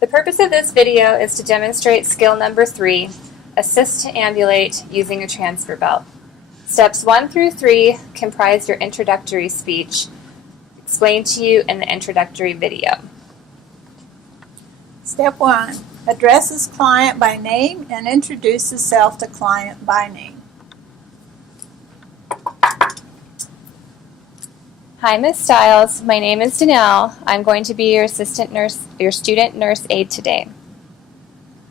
The purpose of this video is to demonstrate skill number 3, assist to ambulate using a transfer belt. Steps 1 through 3 comprise your introductory speech, explained to you in the introductory video. Step 1. Addresses client by name and introduces self to client by name. Hi, Ms. Stiles. My name is Danelle. I'm going to be your student nurse aide today.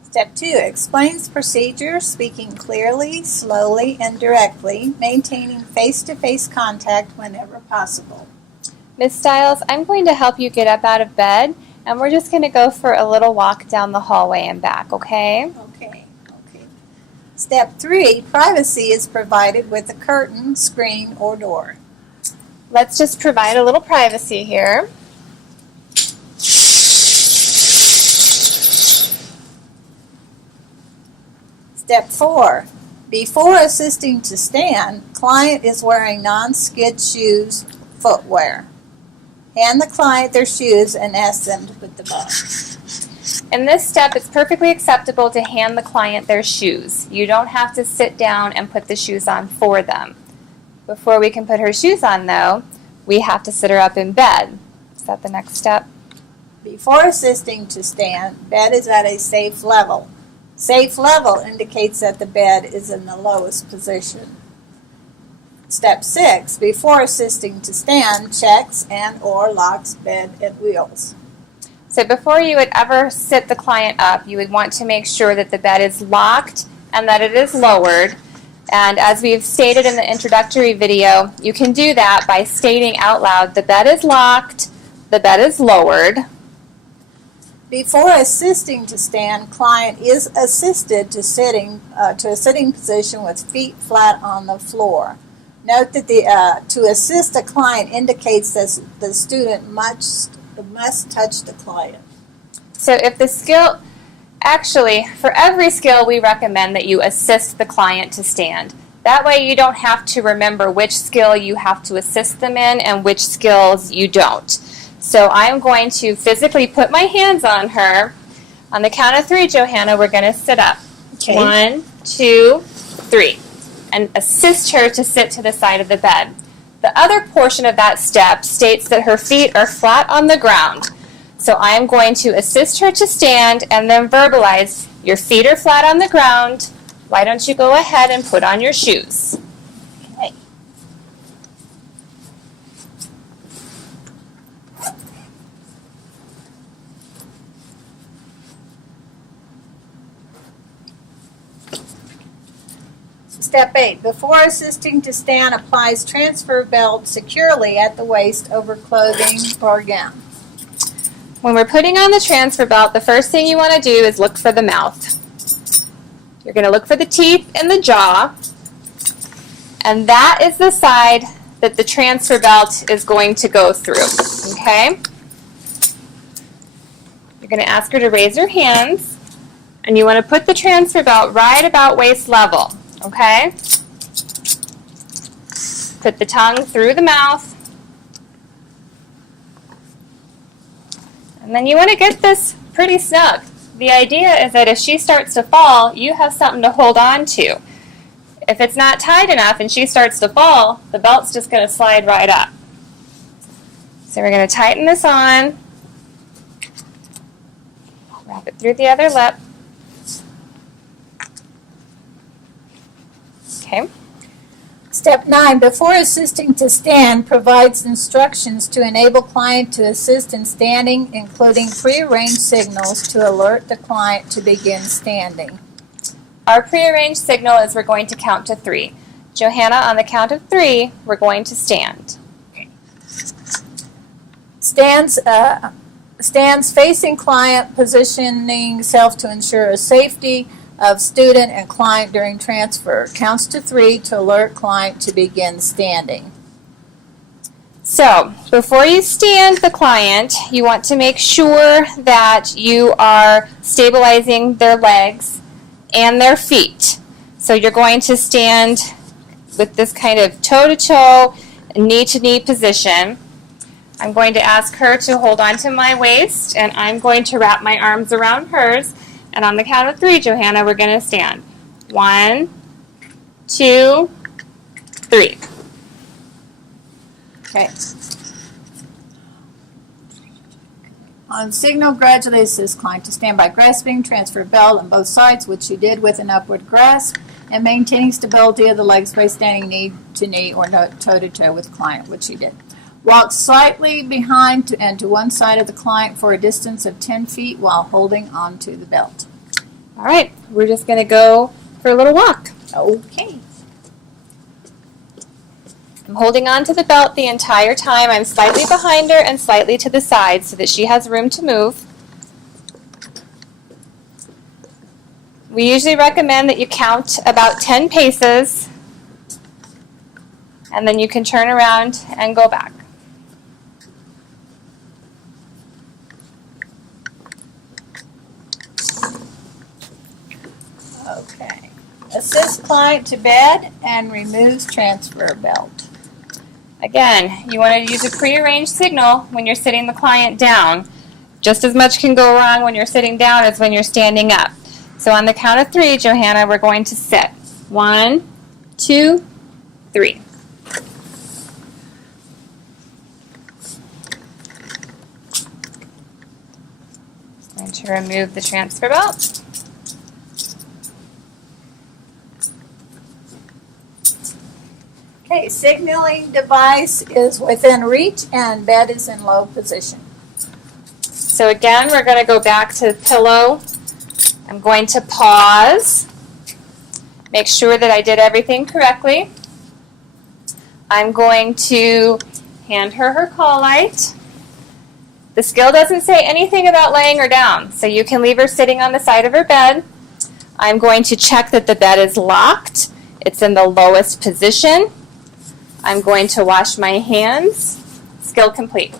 Step 2. Explains procedure, speaking clearly, slowly, and directly, maintaining face-to-face contact whenever possible. Ms. Stiles, I'm going to help you get up out of bed, and we're just going to go for a little walk down the hallway and back, okay? Okay. Step 3. Privacy is provided with a curtain, screen, or door. Let's just provide a little privacy here. Step 4. Before assisting to stand, client is wearing non-skid shoes, footwear. Hand the client their shoes and ask them to put them on. In this step, it's perfectly acceptable to hand the client their shoes. You don't have to sit down and put the shoes on for them. Before we can put her shoes on, though, we have to sit her up in bed. Is that the next step? Before assisting to stand, bed is at a safe level. Safe level indicates that the bed is in the lowest position. Step 6. Before assisting to stand, checks and/or locks bed and wheels. So before you would ever sit the client up, you would want to make sure that the bed is locked and that it is lowered. And as we've stated in the introductory video, you can do that by stating out loud, the bed is locked, the bed is lowered. Before assisting to stand, client is assisted to a sitting position with feet flat on the floor. Note that to assist a client indicates that the student must touch the client. So if the skill, actually, for every skill we recommend that you assist the client to stand. That way you don't have to remember which skill you have to assist them in and which skills you don't. So I'm going to physically put my hands on her. On the count of 3, Johanna, we're going to sit up. Okay. 1, 2, 3. And assist her to sit to the side of the bed. The other portion of that step states that her feet are flat on the ground. So I'm going to assist her to stand and then verbalize, your feet are flat on the ground. Why don't you go ahead and put on your shoes? Okay. Step 8. Before assisting to stand, applies transfer belt securely at the waist over clothing or gown. When we're putting on the transfer belt, the first thing you want to do is look for the mouth. You're going to look for the teeth in the jaw, and that is the side that the transfer belt is going to go through, okay? You're going to ask her to raise her hands, and you want to put the transfer belt right about waist level, okay? Put the tongue through the mouth. And then you want to get this pretty snug. The idea is that if she starts to fall, you have something to hold on to. If it's not tight enough and she starts to fall, the belt's just going to slide right up. So we're going to tighten this on. Wrap it through the other lip. Okay. Step 9. Before assisting to stand, provides instructions to enable client to assist in standing, including prearranged signals to alert the client to begin standing. Our prearranged signal is we're going to count to 3. Johanna, on the count of 3, we're going to stand. Stands facing client, positioning self to ensure safety of student and client during transfer. Counts to 3 to alert client to begin standing. So, before you stand the client, you want to make sure that you are stabilizing their legs and their feet. So you're going to stand with this kind of toe-to-toe, knee-to-knee position. I'm going to ask her to hold onto my waist, and I'm going to wrap my arms around hers. And on the count of 3, Johanna, we're going to stand. 1, 2, 3. Okay. On signal, gradually assist client to stand by grasping, transfer belt on both sides, which you did with an upward grasp, and maintaining stability of the legs by standing knee to knee or toe to toe with client, which you did. Walk slightly behind and to one side of the client for a distance of 10 feet while holding onto the belt. All right, we're just going to go for a little walk. Okay. I'm holding on to the belt the entire time. I'm slightly behind her and slightly to the side so that she has room to move. We usually recommend that you count about 10 paces, and then you can turn around and go back. Okay. Assist client to bed and removes transfer belt. Again, you want to use a prearranged signal when you're sitting the client down. Just as much can go wrong when you're sitting down as when you're standing up. So on the count of 3, Johanna, we're going to sit. 1, 2, 3. Going to remove the transfer belt. Okay, signaling device is within reach and bed is in low position. So again, we're going to go back to the pillow. I'm going to pause, make sure that I did everything correctly. I'm going to hand her call light. The skill doesn't say anything about laying her down, so you can leave her sitting on the side of her bed. I'm going to check that the bed is locked. It's in the lowest position. I'm going to wash my hands. Skill complete.